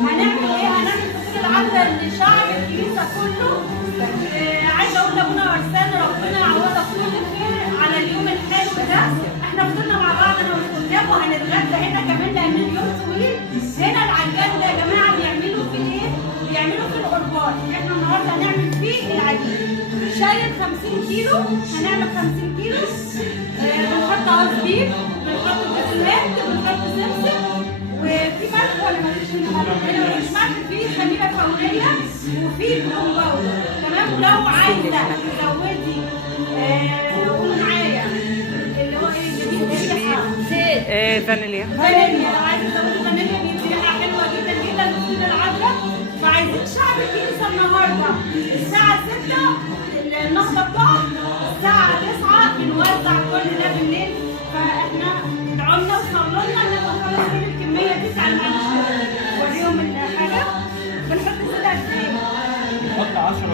هنعمل ايه؟ هنعمل فطير العدل لشعب الكنيسه كله. عايزه اقول لابونا ارسال ربنا يعوضك كل خير على اليوم الحلو ده. احنا فضلنا مع بعض انا والخدام وهنتغدى هنا كمان لان اليوم طويل. هنا العجان ده يا جماعه بيعملوا فيه ايه؟ بيعملوا فيه القربان. احنا النهارده هنعمل فيه العجين. شايل 50 كيلو، هنعمل 50 كيلو. بنحط عصير، بنحط بسمات، بنحط سمسم، وفي ملح ولا مفيش ملح؟ مش ملح، فيه خميره فوريه وفيه بيكنج باودر. تمام. ولو عايزه تزودي قولوا معايا اللي هو ايه؟ فانيليا. فانيليا. لو عايزه تزودي فانيليا بيدي ريحه حلوه جدا جدا للفطير العذراء. فعايزين شعب الكنيسه النهارده الساعه 6 النهضه بتقف، الساعه 9 بنوزع كل ده بالليل. فاحنا ادعوا لنا وصلوا لنا ان احنا نخلص كل الكميه دي بتاع المعلش. وريهم الحاجه. بنحط زيت قد ايه؟ بنحط 10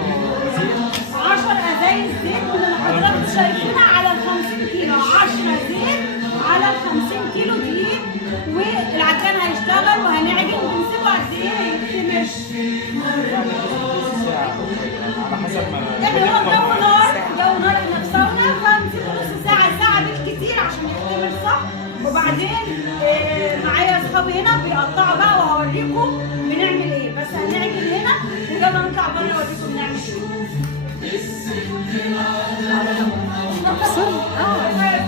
ازايز زيت من اللي حضراتكم شايفينها على ال 50 كيلو. 10 زيت على ال 50 كيلو دقيق. والعجان هيشتغل وهنعجن ونسيبه قد ايه يختمر؟ على حسب ما احنا هو جو نار احنا في ساونا، فنسيبه نص ساعه ساعه بالكتير عشان يختمر صح. وبعدين معايا اصحابي هنا بيقطعوا بقى وهوريكم بنعمل ايه. بس هنعجن هنا ويلا نطلع بره اوريكم بنعمل ايه.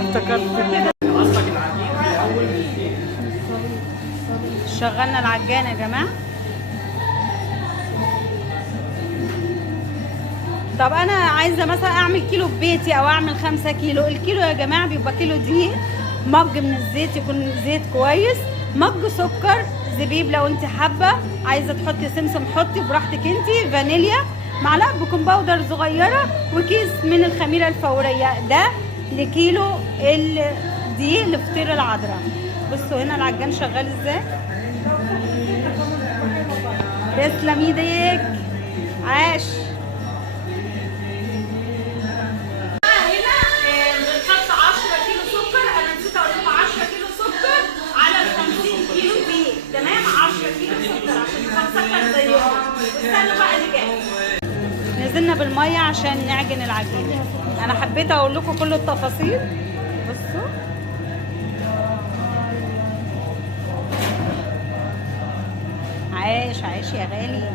افتكرت كده. شغلنا العجان يا جماعه. طب انا عايزه مثلا اعمل كيلو في بيتي او اعمل 5 كيلو. الكيلو يا جماعه بيبقى كيلو دقيق، مج من الزيت يكون زيت كويس، مج سكر، زبيب لو انت حابه، عايزه تحطي سمسم حطي براحتك انت، فانيليا، معلقه بيكنج باودر صغيره، وكيس من الخميره الفوريه. ده لكيلو الدقيق لفطير العذراء. بصوا هنا العجان شغال ازاي. تسلم ايديك، عاش. نزلنا بالميه عشان نعجن العجينه. انا حبيت اقول لكم كل التفاصيل. بصوا عايش عايش يا غالي.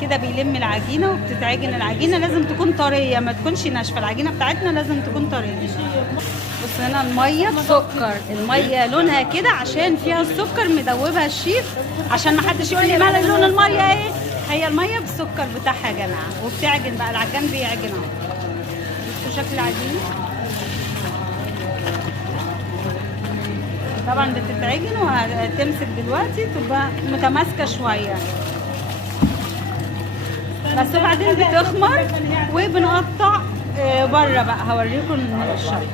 كده بيلم العجينه وبتتعجن. العجينه لازم تكون طريه ما تكونش ناشفه. العجينه بتاعتنا لازم تكون طريه. بص هنا الميه بسكر. الميه لونها كده عشان فيها السكر مدوبها الشيف، عشان ما حدش يقول لي مال لون الميه ايه. هي الميه بالسكر بتاعها يا جماعه. وبتعجن بقى العجان بيعجن اهو. بصوا شكل العجينه طبعا بتتعجن وهتمسك دلوقتي تبقى متماسكه شويه بس وبعدين بتخمر وبنقطع بره بقى. هوريكم الشكل.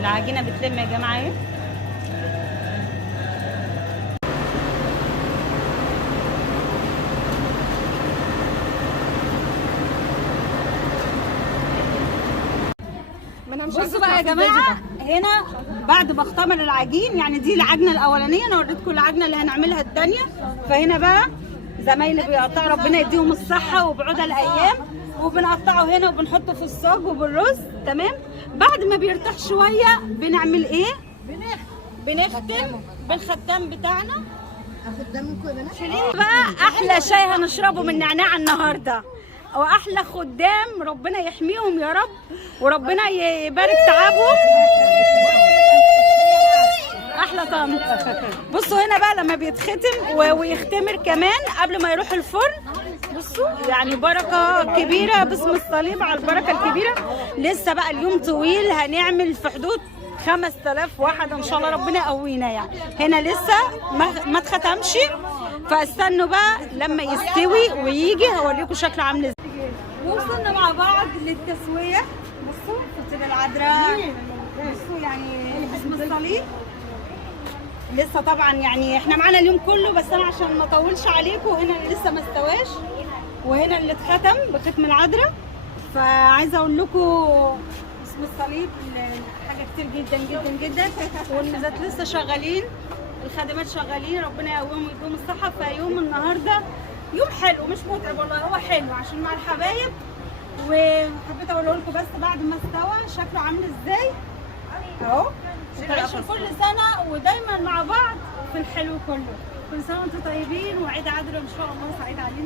العجينه بتلم يا جماعه اهي. بصوا بقى يا جماعه هنا بعد ما اختمر العجين، يعني دي العجنه الاولانيه. انا وريتكم العجنه اللي هنعملها الثانيه. فهنا بقى زمايلي بيقطعوا ربنا يديهم الصحه وبعود الايام، وبنقطعه هنا وبنحطه في الصاج وبالرز. تمام. بعد ما بيرتاح شويه بنعمل ايه؟ بنختم بالختام بتاعنا. بقى احلى شاي هنشربه من نعناع النهارده، واحلى خدام ربنا يحميهم يا رب وربنا يبارك تعبهم. احلى طعم. بصوا هنا بقى لما بيتختم ويختمر كمان قبل ما يروح الفرن. بصوا يعني بركه كبيره باسم الصليب على البركه الكبيره. لسه بقى اليوم طويل، هنعمل في حدود 5000 واحد ان شاء الله ربنا يقوينا. يعني هنا لسه ما اتختمش، فاستنوا بقى لما يستوي ويجي هوريكم شكله عامل ازاي. وصلنا مع بعض للتسويه. بصوا فطير العذراء. بصوا يعني باسم الصليب لسه طبعا يعني احنا معانا اليوم كله، بس انا عشان ما اطولش عليكم، هنا اللي لسه ما استواش وهنا اللي اتختم بختم العذراء. فعايزه اقول لكم اسم الصليب حاجه كتير جدا جدا جدا، والميزات لسه شغالين، الخادمات شغالين، ربنا يقويهم ويديهم الصحه. فيوم النهارده يوم حلو مش متعب والله، هو حلو عشان مع الحبايب. وحبيت اقول لكم بس بعد ما استوى شكله عامل ازاي اهو. تعيشوا كل سنه ودايما مع بعض في الحلو كله. كل سنه وانتم طيبين، وعيد عذراء ان شاء الله سعيد علينا.